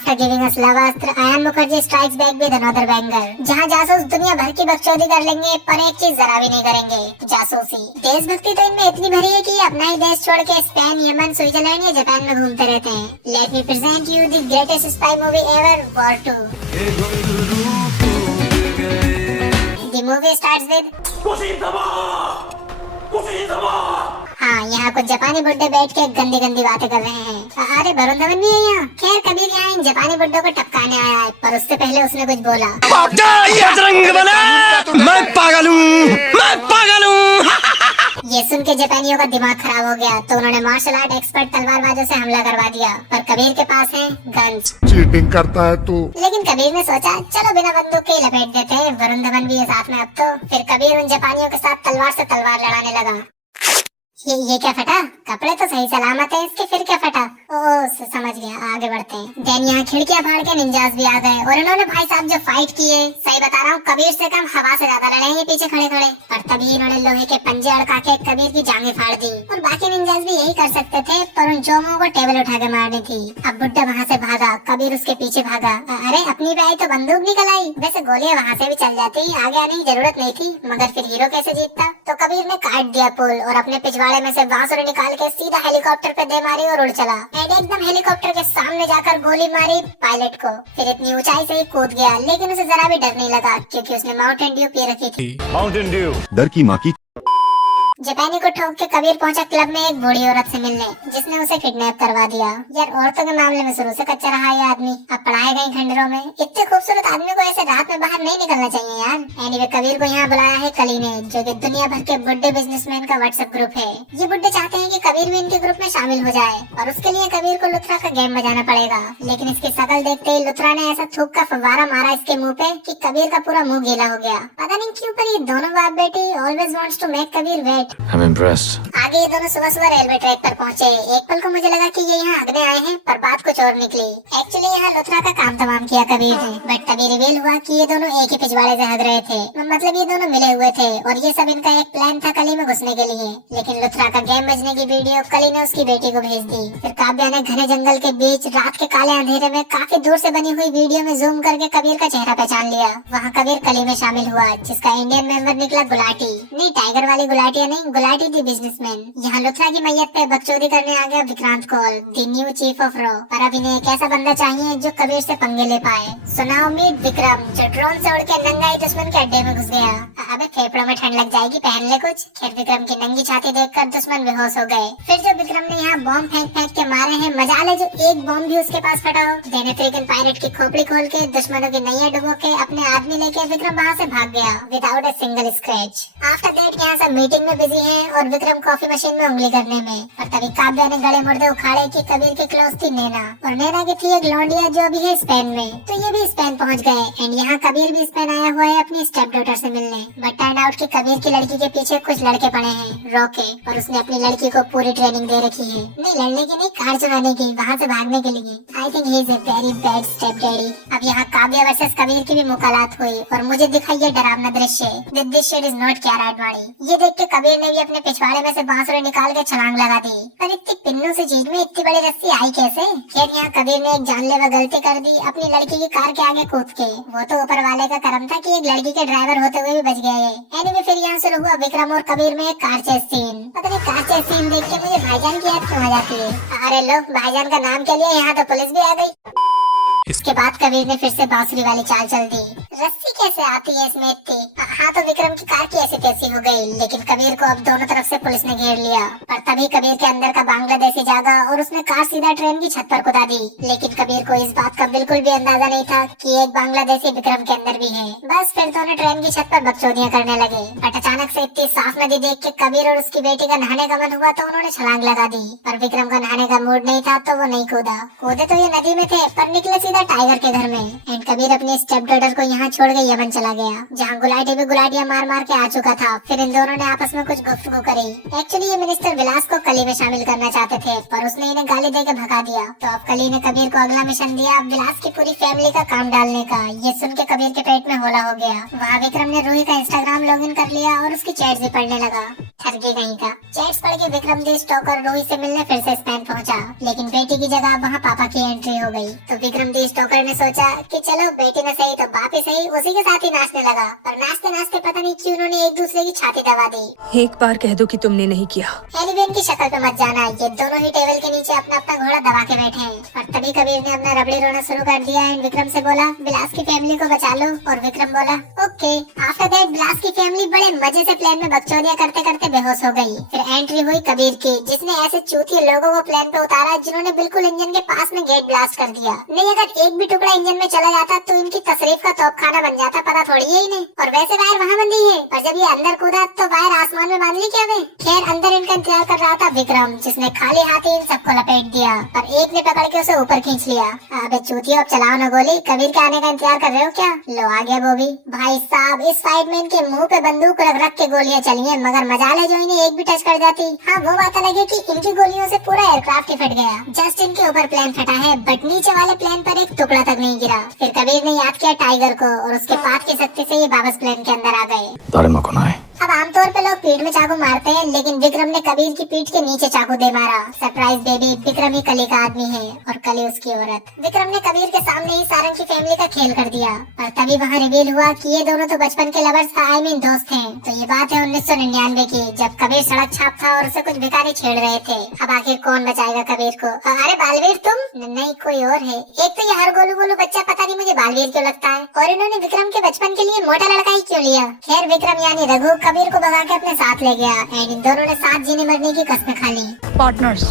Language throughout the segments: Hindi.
After giving us love अस्त्र, Ayan Mukherjee strikes back with another banger, जहाँ जासूस दुनिया भर की बकचोदी कर लेंगे पर एक चीज जरा भी नहीं करेंगे, जासूसी। देशभक्ति तो इनमें इतनी भरी है कि अपना ही देश छोड़ के स्पेन, यमन, स्विट्जरलैंड या जापान में घूमते रहते हैं। Let me present you the greatest spy movie ever, War 2। The movie starts with हाँ, यहाँ कुछ जापानी बुड्ढे बैठ के गंदी गंदी बातें कर रहे हैं। अरे वरुण धवन भी है यहाँ। खैर कबीर यहाँ इन जापानी बुड्ढों को टपकाने आया है, पर उससे पहले उसने कुछ बोला। मैं पागल हूँ, मैं पागल हूँ। ये सुन के जापानियों का दिमाग खराब हो गया, तो उन्होंने मार्शल आर्ट एक्सपर्ट तलवारबाजों से हमला करवा दिया। पर कबीर के पास है गन्स। चीटिंग करता है तू। लेकिन कबीर ने सोचा चलो बिना बंदूक के लपेट देते हैं, वरुण धवन भी है साथ में अब तो। फिर कबीर उन जापानियों के साथ तलवार से तलवार लड़ाने लगा। ये क्या फटा? कपड़े तो सही सलामत है इसके, फिर क्या फटा? ओह समझ गया, आगे बढ़ते हैं। देन यहाँ खिड़कियां फाड़ के निंजास भी आ गए और इन्होंने भाई साहब जो फाइट किए, सही बता रहा हूँ कबीर से कम हवा से ज्यादा लड़े हैं पीछे खड़े खड़े। पर तभी इन्होंने लोहे के पंजे अड़का के कबीर की जांघें फाड़ दी। और बाकी निंजास भी यही कर सकते थे, पर उन चोमों को टेबल उठा के मारनी थी। अब बुड्ढा वहाँ से भागा, कबीर उसके पीछे भागा। अरे अपनी पे आई तो बंदूक निकल आई। वैसे गोलियां वहाँ से भी चल जाती, आगे आने की जरूरत नहीं थी, मगर फिर हीरो कैसे जीतता? तो कबीर ने काट दिया पुल और अपने पिछवाड़े में से बांसुरी निकाल के सीधा हेलीकॉप्टर पे दे मारी और उड़ चला। एंड एकदम हेलीकॉप्टर के सामने जाकर गोली मारी पायलट को। फिर इतनी ऊंचाई से ही कूद गया, लेकिन उसे जरा भी डर नहीं लगा क्योंकि उसने माउंटेन ड्यू पी रखी थी। माउंटेन ड्यू डर की माँ की। जापानी को ठोक के कबीर पहुंचा क्लब में एक बूढ़ी औरत से मिलने, जिसने उसे किडनैप करवा दिया। यार औरतों के मामले में शुरू से कच्चा रहा ये आदमी, अब पढ़ाए गए खंडरों में। इतने खूबसूरत आदमी को ऐसे रात में बाहर नहीं निकलना चाहिए यार। एनीवे कबीर को यहाँ बुलाया है कली ने, जो कि दुनिया भर के बुड्ढे बिजनेसमैन का व्हाट्सएप ग्रुप है। ये बुड्ढे चाहते हैं कि कबीर भी इनके ग्रुप में शामिल हो जाए, और उसके लिए कबीर को लुथरा का गेम बजाना पड़ेगा। लेकिन इसकी शकल देखते ही लुथरा ने ऐसा थूक का फव्वारा मारा इसके मुँह पे कि कबीर का पूरा मुँह गीला हो गया। पता नहीं क्यों, पर ये दोनों बाप बेटी always wants to make Kabir wait. I'm impressed। आगे ये दोनों सुबह सुबह रेलवे ट्रैक पर पहुंचे। एक पल को मुझे लगा कि ये यहाँ हगने आए हैं, पर बात कुछ और निकली। एक्चुअली यहाँ लुथरा का काम तमाम किया कबीर ने, बट तभी रिवील हुआ कि ये दोनों एक ही पिछवाड़े से हग रहे थे। मतलब ये दोनों मिले हुए थे और ये सब इनका एक प्लान था कली में घुसने के लिए। लेकिन लुथरा का गेम बजने की वीडियो कली ने उसकी बेटी को भेज दी। फिर काव्या ने घने जंगल के बीच रात के काले अंधेरे में काफी दूर से बनी हुई वीडियो में जूम करके कबीर का चेहरा पहचान लिया। वहाँ कबीर कली में शामिल हुआ, जिसका इंडियन मेंबर निकला गुलाटी। नहीं, टाइगर वाली गुलाटिया नहीं, गुलाटी दी बिजनेसमैन। यहाँ लुथरा की मैयत पे बकचोदी करने आ गया Vikrant Kaul, the new chief of रॉ। पर अब इन्हें एक ऐसा बंदा चाहिए जो कबीर से पंगे ले पाए। सो नाउ मीट विक्रम, जो ड्रोन से उड़ के नंगा ही दुश्मन के अड्डे में घुस गया। अबे फेफड़ों में ठंड लग जाएगी, पहन ले कुछ। खैर विक्रम की नंगी छाती देखकर दुश्मन बेहोश हो गए। फिर जो विक्रम ने यहाँ बॉम्ब फेंक फेंक के मारे हैं, मजा ले जो एक बॉम्ब भी उसके पास फटा हो। देन अफ्रीकन पायरेट की खोपड़ी खोल के दुश्मनों की नैया डुबो के अपने आदमी लेके विक्रम वहाँ से भाग गया without a single scratch. After that यहाँ सब मीटिंग में बिजी है और विक्रम कॉफी मशीन में उंगली करने में। और तभी काव्या ने गले मुर्दे उखाड़े कि कबीर की क्लोज थी नैना, और नैना की थी एक लौंडिया जो अभी है स्पेन में। तो ये भी स्पेन पहुंच गए एंड यहाँ कबीर भी स्पेन आया हुआ है अपनी स्टेप डॉटर से मिलने। बट टर्न आउट कि कबीर की लड़की के पीछे कुछ लड़के पड़े हैं रोके, और उसने अपनी लड़की को पूरी ट्रेनिंग दे रखी है। नहीं लड़ने की नहीं, कार चलाने की, वहाँ से भागने के लिए। I think he is a very bad step daddy. अब यहाँ काव्या वर्सेस कबीर की भी मुकालात हुई और मुझे दिखा ये डरावना दृश्य। दिस शिट इज नॉट क्यारा एडवाणी। ये देख के कबीर ने भी अपने पिछवाड़े में से बांसुरी निकाल के छलांग लगा दी। पर इतनी पिन्नों से चीज में इतनी बड़ी रस्सी आई कैसे? खैर यहाँ कबीर ने एक जानलेवा गलती कर दी अपनी लड़की की कार के आगे कूद के। वो तो ऊपर वाले का करम था कि एक लड़की के ड्राइवर होते हुए भी बच गए। एनीवे फिर यहाँ शुरू हुआ विक्रम और कबीर में एक कार चेस सीन। पता नहीं कार चेस सीन देख के मुझे भाईजान की याद क्यों आ जाती है। अरे लो, भाईजान का नाम के लिए यहाँ तो पुलिस भी आ गई। इसके बाद कबीर ने फिर से बांसुरी वाली चाल चल दी। रस्सी कैसे आती है इसमें इतनी? हाँ तो विक्रम की कार की ऐसी तैसी हो गई, लेकिन कबीर को अब दोनों तरफ से पुलिस ने घेर लिया। पर तभी कबीर के अंदर का बांग्लादेशी जागा और उसने कार सीधा ट्रेन की छत पर कुदा दी। लेकिन कबीर को इस बात का बिल्कुल भी अंदाजा नहीं था कि एक बांग्लादेशी विक्रम के अंदर भी है। बस फिर दोनों ट्रेन की छत पर बकचोदियां करने लगे। बट अचानक से इतनी साफ नदी देख के कबीर और उसकी बेटी का नहाने का मन हुआ तो उन्होंने छलांग लगा दी। पर विक्रम का नहाने का मूड नहीं था तो वो नहीं कूदा। कूदे तो ये नदी में थे पर निकले सीधा टाइगर के घर में। एंड कबीर अपनी स्टेप डॉटर को यहाँ छोड़ के यमन चला गया, जहाँ गुलाटी भी गुलाटियाँ मार मार के आ चुका था। फिर इन दोनों ने आपस में कुछ गुफ्तगू करी। एक्चुअली ये मिनिस्टर विलास को कली में शामिल करना चाहते थे, पर उसने इन्हें गाली देकर भगा दिया। तो अब कली ने कबीर को अगला मिशन दिया विलास की पूरी फैमिली का काम डालने का। ये सुन के कबीर के पेट में होला हो गया। वहाँ विक्रम ने रूही का इंस्टाग्राम लॉगिन कर लिया और उसकी चैट्स भी पढ़ने लगा। ठरकी नहीं का चैट्स पढ़ के विक्रम दी स्टॉकर रूही से मिलने फिर से स्पेन पहुंचा, लेकिन बेटी की जगह वहाँ पापा की एंट्री हो गई। तो विक्रम दी स्टॉकर ने सोचा कि चलो बेटी न सही तो बाप ही सही, उसी के साथ ही नाचने लगा। पर नाचते नाचते पता नहीं क्यों उन्होंने एक दूसरे की छाती दबा दी। एक बार कह दो कि तुमने नहीं किया। एलिवेन की शक्ल पे मत जाना, ये दोनों ही टेबल के नीचे अपना अपना घोड़ा दबा के बैठे हैं। और तभी कबीर ने अपना रबड़ी रोना शुरू कर दिया एंड विक्रम से बोला विलास की फैमिली को बचा लो। और विक्रम बोला ओके। आफ्टर दैट विलास की फैमिली बड़े मजे से प्लेन में बकचोदियां करते करते बेहोश हो गई। फिर एंट्री हुई कबीर की, जिसने ऐसे चूतिए लोगों को प्लेन पे उतारा जिन्होंने बिल्कुल इंजन के पास में गेट ब्लास्ट कर दिया। नहीं, अगर एक भी टुकड़ा इंजन में चला जाता तो इनकी तशरीफ का तोपखाना बन जाता, पता थोड़ी है इन्हें। और वैसे वायर वहाँ बंधी है, और जब ये अंदर कूदा तो वायर आसमान में बांध ली क्या वे? खैर अंदर इनका इंतजार कर रहा था विक्रम, जिसने खाली हाथ ही इन सबको लपेट दिया, पर एक ने पकड़ के उसे ऊपर खींच लिया। अबे चूतिया, अब चलाओ ना गोली, कबीर के आने का इंतजार कर रहे हो क्या? लो आ गया वो भी। भाई साहब इस फाइट में इनके मुंह पे बंदूक रख रख के गोलियां चली हैं, मगर मजाल है जो इन्हें एक भी टच कर जाती। हाँ वो बात अलग है कि इनकी गोलियों से पूरा एयरक्राफ्ट ही फट गया। जस्ट इनके ऊपर प्लेन फटा है, बट नीचे वाले प्लेन पर एक टुकड़ा तक नहीं गिरा। फिर कबीर ने याद किया टाइगर को, और उसके पास की शक्ति से ये वापस प्लेन के अंदर आ गए। अब आमतौर पे लोग पीठ में चाकू मारते हैं, लेकिन विक्रम ने कबीर की पीठ के नीचे चाकू दे मारा। सरप्राइज बेबी, विक्रम ही कली का आदमी है और कली उसकी औरत। विक्रम ने कबीर के सामने ही सारंग की फैमिली का खेल कर दिया। पर तभी वहाँ रिवील हुआ कि ये दोनों तो बचपन के लवर्स आई मीन दोस्त हैं। तो ये बात है 1999 की, जब कबीर सड़क छाप था और उसे कुछ भिखारी छेड़ रहे थे। अब आखिर कौन बचाएगा कबीर को? अरे बालवीर तुम? नहीं, कोई और है। एक तो ये हर गोलू गोलू बच्चा पता नहीं मुझे बालवीर क्यों लगता है, और इन्होंने विक्रम के बचपन के लिए मोटा लड़का ही क्यों लिया? खैर विक्रम यानी रघु कबीर को भगा के अपने साथ ले गया एंड इन दोनों ने साथ जीने मरने की कसमें खा ली। पार्टनर्स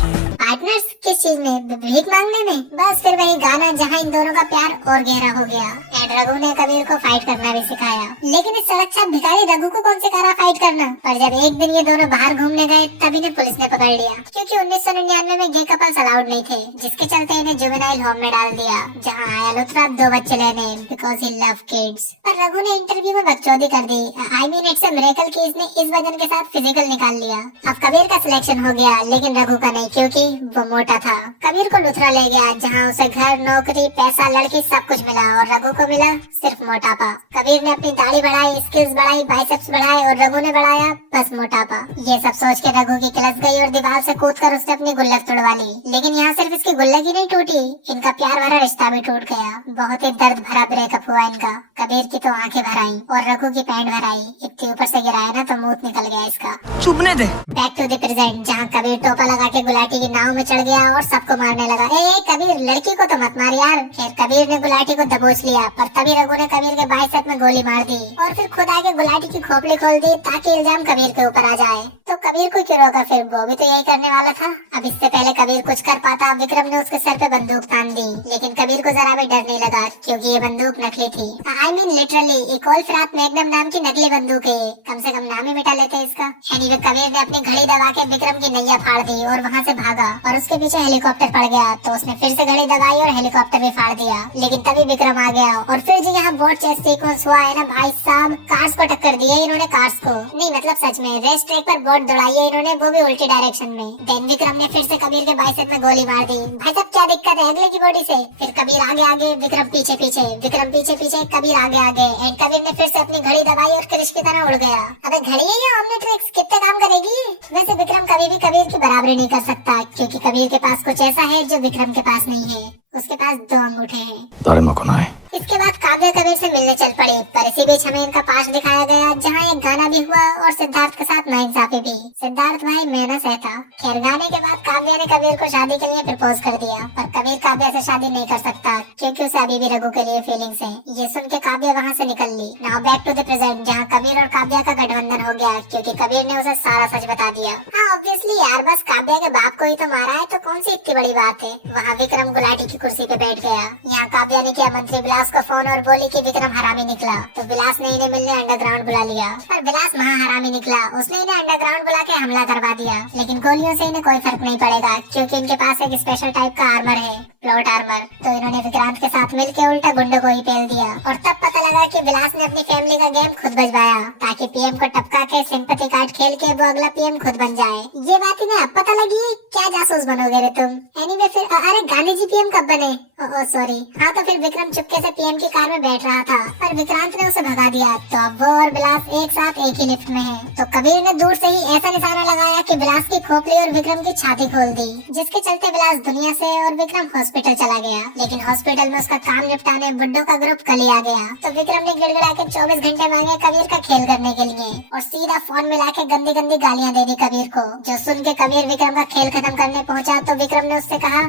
किस चीज में? भीख मांगने में। बस फिर वही गाना जहाँ इन दोनों का प्यार और गहरा हो गया एंड रघु ने कबीर को फाइट करना भी सिखाया। लेकिन इस सड़क छाप भिखारी रघु को कौन सिखा रहा फाइट करना? पर जब एक दिन ये दोनों बाहर घूमने गए तभी ने पुलिस ने पकड़ लिया, क्योंकि 1999 में गे कपल्स अलाउड नहीं थे, जिसके चलते इन्हें जुवेनाइल होम में डाल दिया, जहाँ आया लुथरा 2 बच्चे लेने बिकॉज ही लव किड्स। पर रघु ने इंटरव्यू में बकचोदी कर दी। I mean it's a miracle कि इसने इस वजन के साथ फिजिकल निकाल लिया। अब कबीर का सिलेक्शन हो गया, लेकिन रघु का नहीं, क्योंकि वो मोटा था। कबीर को लुथरा ले गया, जहाँ उसे घर, नौकरी, पैसा, लड़की सब कुछ मिला, और रघु को मिला सिर्फ मोटापा। कबीर ने अपनी दाढ़ी बढ़ाई, स्किल्स बढ़ाई, बाइसेप्स बढ़ाए, और रघु ने बढ़ाया बस मोटापा। ये सब सोच के रघु की किलस गई और दीवार से कूदकर उसने अपनी गुल्लक तोड़वा ली। लेकिन यहाँ सिर्फ इसकी गुल्लक ही नहीं टूटी, इनका प्यार भरा रिश्ता भी टूट गया। बहुत ही दर्द भरा ब्रेकअप हुआ इनका। कबीर की तो आंखें भर आई और रघु की पैंट भर आई। इतने ऊपर से गिराया ना तो मूत निकल गया इसका। चुभने दे। बैक टू द प्रेजेंट, जहाँ कबीर टोपा लगा के गुलाटी की नाव में चढ़ गया और सबको मारने लगा। ए कबीर, लड़की को तो मत मार यार। फिर कबीर ने गुलाटी को दबोच लिया, पर तभी रघु ने कबीर के बाइसेप में गोली मार दी और फिर खुद आके गुलाटी की खोपड़ी खोल दी ताकि इल्जाम कबीर के ऊपर आ जाए। तो कबीर को क्यों रोका? फिर वो भी तो यही करने वाला था। अब इससे पहले कबीर कुछ कर पाता, विक्रम ने उसके सर पे बंदूक तान दी, लेकिन कबीर को जरा भी डर नहीं लगा, क्योंकि ये बंदूक नकली थी। आई मीन लिटरली एक ऑल फिरात मैग्नम नाम की नकली बंदूक है। कम से कम नाम ही मिटा लेते इसका। एनीवे कबीर ने अपनी घड़ी दबा के विक्रम की नैया फाड़ दी और वहाँ से भागा, और उसके पीछे हेलीकॉप्टर पड़ गया तो उसने फिर से घड़ी दबाई और हेलीकॉप्टर भी फाड़ दिया। लेकिन तभी विक्रम आ गया और फिर जो यहाँ बोट चेस सीक्वेंस हुआ है ना भाई साहब, कार्स को टक्कर दी है इन्होंने। कार्स को नहीं, मतलब सच में रेस ट्रैक पर बोट दौड़ाई है इन्होंने, वो भी उल्टी डायरेक्शन में। देन विक्रम ने फिर से कबीर के बाइसेप में गोली मार दी। भाई साहब क्या दिक्कत है अगले की बॉडी से? फिर कबीर आगे आगे, विक्रम पीछे पीछे, विक्रम पीछे पीछे, कबीर आगे आगे, एंड कबीर ने फिर से अपनी घड़ी दबाई और क्रिश की तरह उड़ गया। अबे घड़ी है या ऑमनिट्रिक्स, कितने काम करेगी? वैसे विक्रम कभी भी कबीर की बराबरी नहीं कर सकता, क्योंकि कबीर के पास कुछ ऐसा है जो विक्रम के पास नहीं है। उसके पास 2 अंगूठे हैं। इसके बाद काव्या कबीर से मिलने चल पड़ी, पर इसी बीच हमें इनका पास दिखाया गया, जहाँ एक गाना भी हुआ और सिद्धार्थ के साथ नाइंसाफी भी। सिद्धार्थ भाई मैं न सहता। खैर गाने के बाद काव्या ने कबीर को शादी के लिए प्रपोज कर दिया, पर कबीर काव्या से शादी नहीं कर सकता, क्योंकि उसे अभी भी रघु के लिए फीलिंग्स है। ये सुन के काव्या वहाँ से निकल ली। Now back to the present, जहाँ कबीर और काव्या का गठबंधन हो गया, क्योंकि कबीर ने उसे सारा सच बता दिया। हाँ ऑब्वियसली यार, बस काव्या के बाप को ही तो मारा है, तो कौन सी इतनी बड़ी बात है। वहाँ विक्रम गुलाटी की कुर्सी पे बैठ गया। यहाँ काव्या ने किया मंत्री विलास को फोन और बोली कि विक्रम हरामी निकला। तो विलास ने इन्हें मिलने अंडरग्राउंड बुला लिया, पर विलास महा हरामी निकला। उसने इन्हें अंडरग्राउंड बुला के हमला करवा दिया, लेकिन गोलियों से इन्हें कोई फर्क नहीं पड़ेगा क्योंकि इनके पास एक स्पेशल टाइप का आर्मर है, प्लॉट आर्मर। तो इन्होंने विक्रांत के साथ मिलकर उल्टा गुंडों को ही पेल दिया। और तब पता लगा कि विलास ने अपनी फैमिली का गेम खुद बजवाया ताकि पीएम को टपका के सिंपैथी कार्ड खेल के वो अगला पीएम खुद बन जाए। ये बात इन्हें अब पता लगी है, क्या जासूस बनोगे रे तुम। एनीवे फिर अरे गांधी जी पीएम कब बने? ओ सॉरी, हाँ तो फिर विक्रम चुपके से पीएम की कार में बैठ रहा था पर विक्रांत ने उसे भगा दिया। तो अब वो और विलास एक साथ एक ही लिफ्ट में है। तो कबीर ने दूर से ही ऐसा निशाना लगाया कि विलास की खोपड़ी और विक्रम की छाती खोल दी, जिसके चलते विलास दुनिया से और विक्रम हॉस्पिटल चला गया। लेकिन हॉस्पिटल में उसका काम निपटाने बुड्ढों का ग्रुप कल ही आ गया। तो विक्रम ने गिड़गिड़ा के 24 घंटे मांगे कबीर का खेल करने के लिए और सीधा फोन मिला के गंदी गंदी गालियाँ दे दी कबीर को। जो सुन के कबीर विक्रम का खेल खत्म करने पहुँचा तो विक्रम ने उससे कहा,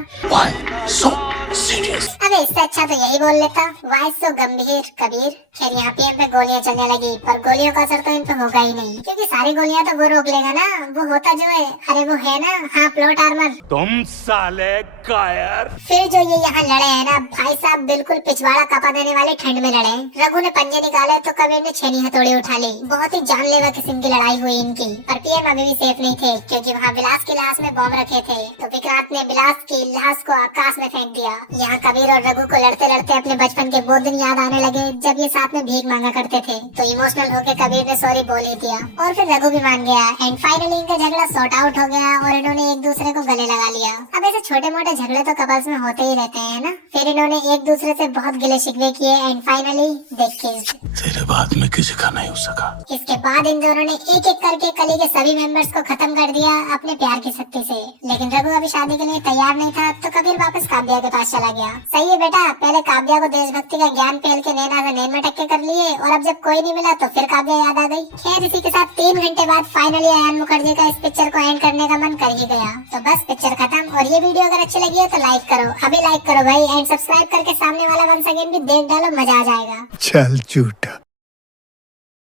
अबे इससे अच्छा तो यही बोल लेता, वाइस सो गंभीर कबीर। खैर यहाँ पीएम पे गोलियां चलने लगी, पर गोलियों का असर तो इन पे होगा ही नहीं क्योंकि सारी गोलियां तो वो रोक लेगा ना। वो होता जो है, अरे वो है ना, हाँ प्लॉट आर्मर। तुम साले कायर। फिर जो ये यहाँ लड़े हैं ना भाई साहब, बिल्कुल पिछवाड़ा कपा देने वाली ठंड में लड़े। रघु ने पंजे निकाले तो कबीर ने छेनी हथौड़ी उठा ली। बहुत ही जानलेवा किस्म की लड़ाई हुई इनकी, पर पीएम अभी भी सेफ नहीं थे क्योंकि वहाँ विलास की लाश में बॉम्ब रखे थे। तो विक्रांत ने विलास की लाश को आकाश में फेंक दिया। यहाँ कबीर और रघु को लड़ते लड़ते अपने बचपन के वो दिन याद आने लगे जब ये साथ में भीख मांगा करते थे। तो इमोशनल होकर कबीर ने सॉरी बोल ही दिया और फिर रघु भी मान गया। एंड फाइनली इनका झगड़ा सॉर्ट आउट हो गया और इन्होंने एक दूसरे को गले लगा लिया। अब ऐसे छोटे मोटे झगड़े तो कपल्स में होते ही रहते हैं ना। फिर इन्होंने एक दूसरे से बहुत गिले शिकवे किए एंड फाइनली दे किस्ड। तेरे बाद में किसी का नहीं हो सका। इसके बाद इन दोनों ने एक एक करके कली के सभी मेंबर्स को खत्म कर दिया अपने प्यार की शक्ति से। लेकिन रघु अभी शादी के लिए तैयार नहीं था तो कबीर वापस काव्या के पास चला गया। सही है बेटा, पहले काव्या को देशभक्ति का ज्ञान पेल के नैना से नैन में टक्के कर लिए और अब जब कोई नहीं मिला तो फिर काव्या याद आ गई। खैर इसी के साथ 3 घंटे बाद फाइनली अयान मुखर्जी का इस पिक्चर को एंड करने का मन कर ही गया। तो बस पिक्चर खत्म। और ये वीडियो अगर अच्छी लगी है तो लाइक करो, अभी लाइक करो भाई, एंड सब्सक्राइब करके सामने वाला 1 सेकंड भी देख डालो, मजा आ जाएगा। चल झूठा।